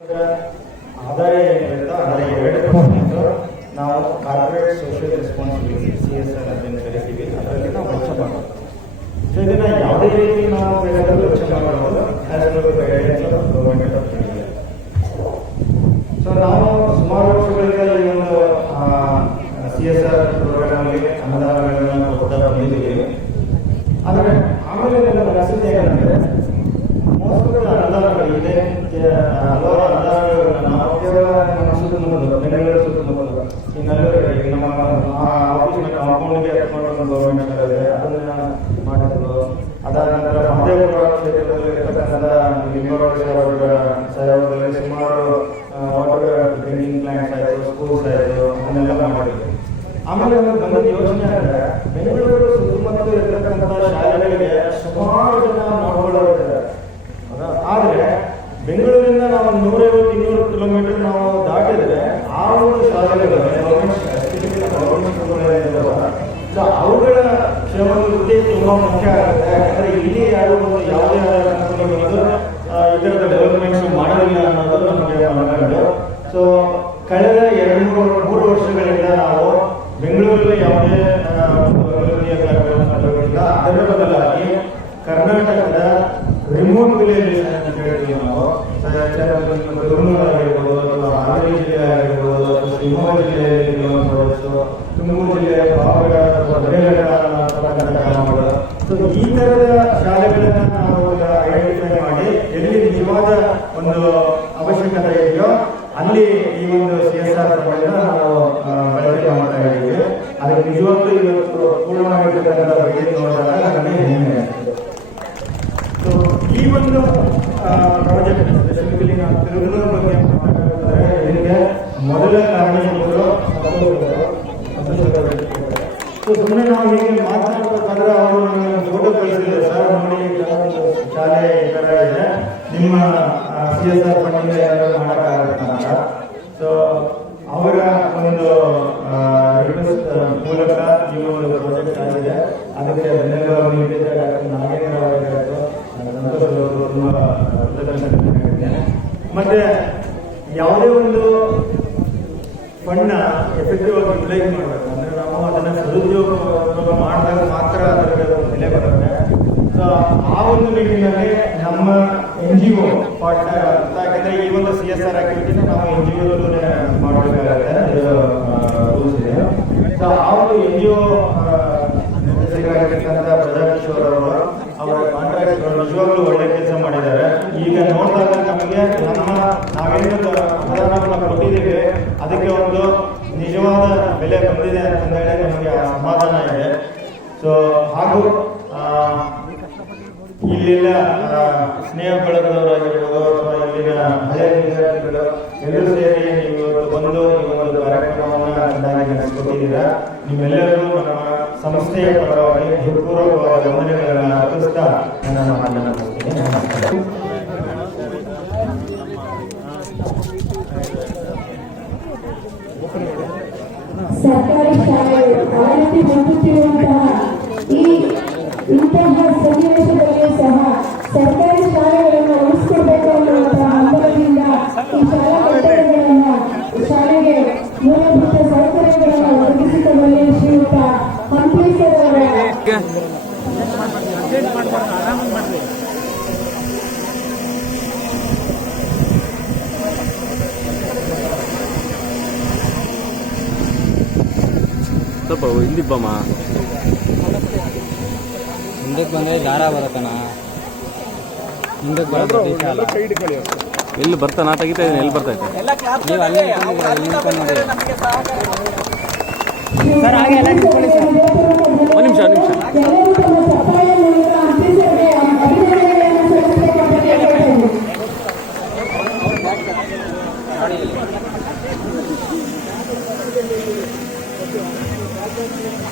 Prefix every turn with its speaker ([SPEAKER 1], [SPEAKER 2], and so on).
[SPEAKER 1] ಆದಾಯ ಏನಿರುತ್ತೋ ಅದರ ಎರಡು ಪರ್ಸೆಂಟ್ ನಾವು corporate social responsibility C S R ಅಂತ ಕರಿತೀವಿ. ಅದರಲ್ಲಿ ನಾವು ವೆಚ್ಚ ಮಾಡೋದು ಸೊ ಇದನ್ನ ಯಾವುದೇ ರೀತಿ ನಾವು ಬೇಕಾದರೂ ವೆಚ್ಚ ಮಾಡಬಹುದು as per guidance of government of India so ನಾವು ಸುಮಾರು ವರ್ಷಗಳಿಂದ ಈ ಒಂದು ಸಿ ಎಸ್ ಆರ್ ಪ್ರೋಗ್ರಾಮ್ಗೆ ಅನುದಾನಗಳನ್ನು ಕೊಡ್ತಾ ಬಂದಿದ್ದೀವಿ ಆದರೆ ಆಮೇಲೆ ನನ್ನ ಅನಿಸಿಕೆ ಏನಂದ್ರೆ ಮೋಸಗಳ ಅನುದಾನಗಳು ಇದೆ ಕೆ- ಹಲವಾರು ಅನುದಾನಗಳನ್ನು ನಾವು ಕೇವಲ ಸುತ್ತಮುತ್ತಲು ಬೆಂಗಳೂರು ಸುತ್ತಮುತ್ತಲು ಈ ನಲ್ಲೂರು ಈಗ ನಮ್ಮ ಆಫೀಸಿನ ಕಾಂಪೌಂಡ್ಗೆ ಗೌರ್ಮೆಂಟ್ ಇದೆ ಅದನ್ನ ಮಾಡಿದ್ರು. ಅದಾದ ನಂತರ ಮಹದೇವಪುರ ಕ್ಷೇತ್ರದಲ್ಲಿ ಇರ್ತಕ್ಕಂಥ ಲಿಂಗೋರ ಸಹಯೋಗದಲ್ಲಿ ಸುಮಾರು ವಾಟರ್ ಪ್ಲಾಂಟ್ಸ್ ಆಯಿತು ಸ್ಕೂಲ್ಸ್ ಆಯಿತು, ಅದನ್ನೆಲ್ಲ ಮಾಡಿದ್ವಿ ಆಮೇಲೆ ಗಮನ ಯೋಚನೆ ಅಂದ್ರೆ, ಬೆಂಗಳೂರು ಸುತ್ತಮುತ್ತ ಇರತಕ್ಕಂಥ ಸೊ ಅವುಗಳ ಕ್ಷೇಮಾಭಿವೃದ್ಧಿ ತುಂಬಾ ಮುಖ್ಯ ಆಗುತ್ತೆ ಯಾಕಂದ್ರೆ ಇಲ್ಲಿ ಯಾರು ಒಂದು ಯಾವುದೇ ಇದರದ ಡೆವಲಪ್ಮೆಂಟ್ಸ್ ಮಾಡಲಿಲ್ಲ ಅನ್ನೋದು ನಮಗೆ ಮನಗಂಡು ಸೊ ಕಳೆದ ಎರಡು ಮೂರು ಮೂರು ವರ್ಷಗಳಿಂದ ನಾವು ಬೆಂಗಳೂರಲ್ಲಿ ಯಾವುದೇ ಅಭಿವೃದ್ಧಿಯ ಕಾರ್ಯಕ್ರಮ ಮಾಡಿಲ್ಲ ಅದರ ಬದಲಾಗಿ ಕರ್ನಾಟಕದ ರಿಮೋಟ್ ವಿಲೇಜ್ ಅಂತ ಹೇಳ್ತೀವಿ ನಾವು. ಆಗಿರ್ಬೋದು ಶಿವಮೊಗ್ಗ ಜಿಲ್ಲೆಯಲ್ಲಿ ಕೆಲವೊಂದು ತುಮಕೂರು ಜಿಲ್ಲೆಯ ಈ ತರದ ಶಾಲೆಗಳನ್ನ ನಾವು ಐಡೆಂಟಿಫೈ ಮಾಡಿ, ಎಲ್ಲಿ ನಿಜವಾದ ಒಂದು ಅವಶ್ಯಕತೆ ಇದೆಯೋ, ಅಲ್ಲಿ ಈ ಒಂದು ಸಿ ನಾವು ಬಳಕೆ ಮಾಡ್ತಾ ಇದ್ದೀವಿ. ಅದಕ್ಕೆ ನಿಜವಾಗ್ಲೂ ಇವತ್ತು ಪೂರ್ಣವಾಗಿರ್ತಕ್ಕಂಥ ಬಗ್ಗೆ ನೋಡಿದಾಗ ಆಗ್ತದೆ. ಸೊ ಈ ಒಂದು ಪ್ರಾಜೆಕ್ಟ್ ಸ್ಪೆಸಿಫಿಕಲಿ ನಾವು ತಿರುಗುವ ಬಗ್ಗೆ ಸೊ ಸುಮ್ಮನೆ ನಾವು ಹೀಗೆ ಮಾತನಾಡಬೇಕಾದ್ರೆ ಅವರು ಫೋಟೋ ಕಳಿಸಿದ್ರು. ಸರ್, ನೋಡಿ ಶಾಲೆ ಈ ಥರ ಇದೆ. ನಿಮ್ಮ ಸಿ ಎಸ್ ಆರ್ ಫಂಡಿಂದ ಏನಾದ್ರು ಮಾಡೋಕ್ಕಾಗುತ್ತೆ ಅಂತ ಸೊ ಅವರ ಒಂದು ರಿಕ್ವೆಸ್ಟ್ ಮೂಲಕ ಈ ಒಂದು ಪ್ರಾಜೆಕ್ಟ್ ಆಗಿದೆ. ಅದಕ್ಕೆ ಧನ್ಯವಾದ ನೀಡಿದ ಡಾಕ್ಟರ್ ನಾಗೇಂದ್ರ ಅವರಿಗಾಯ್ತು ಸಂತೋಷ ತುಂಬಾ ಮತ್ತೆ ಯಾವುದೇ ಒಂದು ಫಂಡ್ನ ಎಫೆಕ್ಟಿವ್ ಆಗಿ ಯುಟಿಲೈಸ್ ಮಾಡಬೇಕು. ಅಂದ್ರೆ ನಾವು ಅದನ್ನ ಸದುಪಯೋಗ ಮಾಡಿದಾಗ ಮಾತ್ರ ಅದರ ಬೆಲೆ ಬರುತ್ತೆ. ಸೊ ಆ ಒಂದು ನಿಟ್ಟಿನಲ್ಲಿ ನಮ್ಮ ಎನ್ ಜಿ ಒ ಪಾರ್ಟ್ನರ್ ಯಾಕಂದ್ರೆ ಈ ಒಂದು ಸಿ ಎಸ್ ಆರ್ ಆಕ್ಟಿವಿಟಿನ ನಾವು ಎನ್ ಜಿ ಒದಲ್ಲೇ ಮಾಡಬೇಕಾಗುತ್ತೆ. ರೂಲ್ಸ್ ಇದೆ. ಸೊ ಆ ಒಂದು ಎನ್ ಜಿ ಒ ನಿರ್ದೇಶಕರಾಗಿರ್ತಕ್ಕಂಥ ಪ್ರಜಾಕಿಶೋರ್ ಅವರು, ಅವರ ಕಾಂಟ್ರಾಕ್ಟ್ ನಿಜವಾಗ್ಲೂ ಒಳ್ಳೆ ಕೆಲಸ ಮಾಡಿದ್ದಾರೆ. ಈಗ ನೋಡಿದಾಗ ನಮಗೆ ನಮ್ಮ ನಾವೇನು ಅನುದಾನವನ್ನು ಕೊಟ್ಟಿದ್ದೀವಿ ಅದಕ್ಕೆ ಬಂದಿದೆ ಅಂತ ಹೇಳಿ ನಮಗೆ ಸಮಾಧಾನ ಇದೆ. ಸೊ ಹಾಗೂ ಆ, ಸ್ನೇಹ ಬಳಗದವರಾಗಿರ್ಬೋದು ಅಥವಾ ಇಲ್ಲಿನ ಹಳೆಯ ವಿದ್ಯಾರ್ಥಿಗಳು ಎಲ್ಲರೂ ಸೇರಿ ನೀವು ಬಂದು ಈ ಒಂದು ಕಾರ್ಯಕ್ರಮವನ್ನು ಚೆನ್ನಾಗಿ ನಡೆಸ್ಕೊಟ್ಟಿದ್ದೀರಾ ನಿಮ್ಮೆಲ್ಲರಿಗೂ ನಮ್ಮ ಸಂಸ್ಥೆಯ ಪರವಾಗಿ ಹೃತ್ಪೂರ್ವಕವಾದ ವಂದನೆಗಳನ್ನು ಅರ್ಪಿಸ್ತಾ ನನ್ನ ಮಾತನ್ನು
[SPEAKER 2] ಸ್ವಲ್ಪ ಹಿಂದಿಬ್ಬಮ್ಮ.
[SPEAKER 3] ಹಿಂದಕ್ಕೆ ಬಂದರೆ ದಾರ ಬರತ್ತಣ ಹಿಂದಕ್ಕೆ ಬರೋದು
[SPEAKER 2] ಎಲ್ಲಿ ಬರ್ತಾನ ನಾ ತೆಗಿತಾ ಇದ್ದೀನಿ ಎಲ್ಲಿ ಬರ್ತಾ ಇದ್ದೀನಿ
[SPEAKER 3] ನೀವು ಅಲ್ಲೇ
[SPEAKER 2] ಒಂದು ನಿಮಿಷ ಒಂದು ನಿಮಿಷ.
[SPEAKER 4] ಎಲ್ಲರೂ ತಮ್ಮ ಚಪ್ಪಾಳೆ